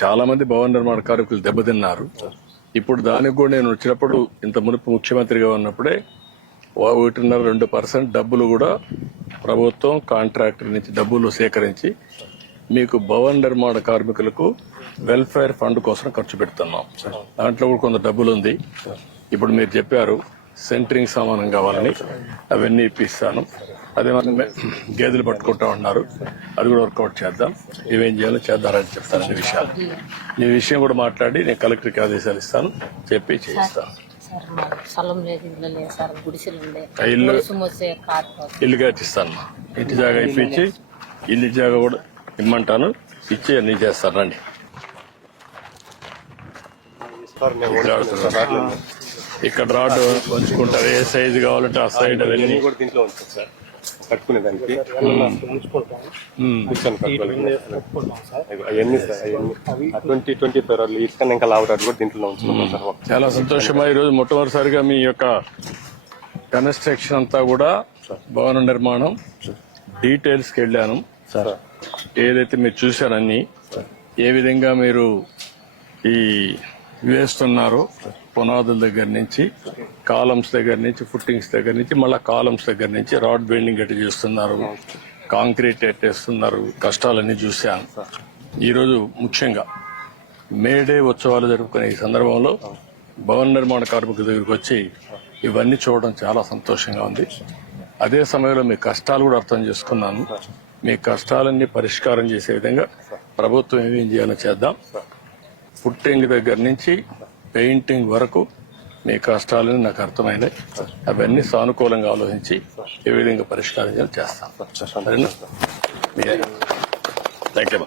చాలా మంది భవన నిర్మాణ కార్మికులు దెబ్బతిన్నారు. ఇప్పుడు దానికి కూడా నేను వచ్చినప్పుడు ఇంత మునుపు ముఖ్యమంత్రిగా ఉన్నప్పుడే 1.5-2% డబ్బులు కూడా ప్రభుత్వం కాంట్రాక్టర్ నుంచి డబ్బులు సేకరించి మీకు భవన నిర్మాణ కార్మికులకు వెల్ఫేర్ ఫండ్ కోసం ఖర్చు పెడుతున్నాం. దాంట్లో కూడా కొంత డబ్బులు ఉంది. ఇప్పుడు మీరు చెప్పారు సెంటరింగ్ సామానం కావాలని, అవన్నీ ఇప్పిస్తాను. అదే గేదెలు పట్టుకుంటా ఉన్నారు, అది కూడా వర్కౌట్ చేద్దాం. ఏమేం చేయాలో చేద్దారని చెప్తాను. ఈ విషయం కూడా మాట్లాడి నేను కలెక్టర్కి ఆదేశాలు ఇస్తాను, చెప్పి చేయిస్తాను. ఇల్లు కట్టిస్తాను, ఇంటి జాగా ఇప్పించి ఇల్లు జాగా కూడా ఇమ్మంటాను, ఇచ్చి అన్ని చేస్తాను. రండి. ఇక్కడ రాడ్ పంచుకుంటారు, ఏ సైజు కావాలంటే ఆ సైడ్ అవన్నీ కట్టుకునేదానికి ఇసుకన్నా ఇంకా లావుతాడు కూడా దీంట్లో ఉంచుకున్నాం సార్. చాలా సంతోషమా. ఈరోజు మొట్టమొదటిసారిగా మీ యొక్క కన్స్ట్రక్షన్ అంతా కూడా భవన నిర్మాణం డీటెయిల్స్ కి వెళ్ళాను సార్. ఏదైతే మీరు చూశారన్నీ ఏ విధంగా మీరు ఈ వేస్తున్నారో, పునాదుల దగ్గర నుంచి కాలమ్స్ దగ్గర నుంచి ఫుట్టింగ్స్ దగ్గర నుంచి మళ్ళా కాలమ్స్ దగ్గర నుంచి రాడ్ బెండింగ్ ఎట్టు చేస్తున్నారు, కాంక్రీట్ ఎట్టేస్తున్నారు, కష్టాలన్నీ చూశాను. ఈరోజు ముఖ్యంగా మేడే ఉత్సవాలు జరుపుకునే ఈ సందర్భంలో భవన నిర్మాణ కార్మికుల దగ్గరికి వచ్చి ఇవన్నీ చూడడం చాలా సంతోషంగా ఉంది. అదే సమయంలో మీ కష్టాలు కూడా అర్థం చేసుకున్నాను. మీ కష్టాలన్నీ పరిష్కారం చేసే విధంగా ప్రభుత్వం ఏమేం చేయాలో చేద్దాం. ఫుట్టింగ్ దగ్గర నుంచి పెయింటింగ్ వరకు మీ కష్టాలని నాకు అర్థమైనాయి. అవన్నీ సానుకూలంగా ఆలోచించి ఏ విధంగా పరిష్కారం చేస్తాం. సరేనా? Thank you.